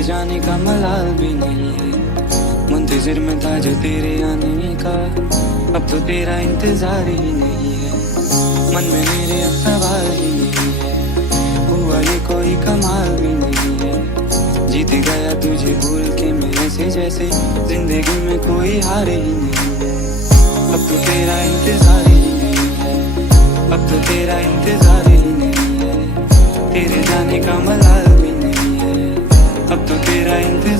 तेरे जाने का मलाल भी नहीं है। मुंतजिर में था जो तेरे आने का, अब तो तेरा इंतजार ही नहीं है। मन में मेरे अब सवाल ही नहीं है, हुआ ये कोई कमाल भी नहीं है। जीत गया तुझे भूल के मैं ऐसे जैसे जिंदगी में कोई हार ही नहीं है। अब तो तेरा इंतजार ही नहीं है, अब तो तेरा इंतजार ही नहीं है। तेरे जाने का मलाल भी नहीं है, अब तो तेरा इंतजार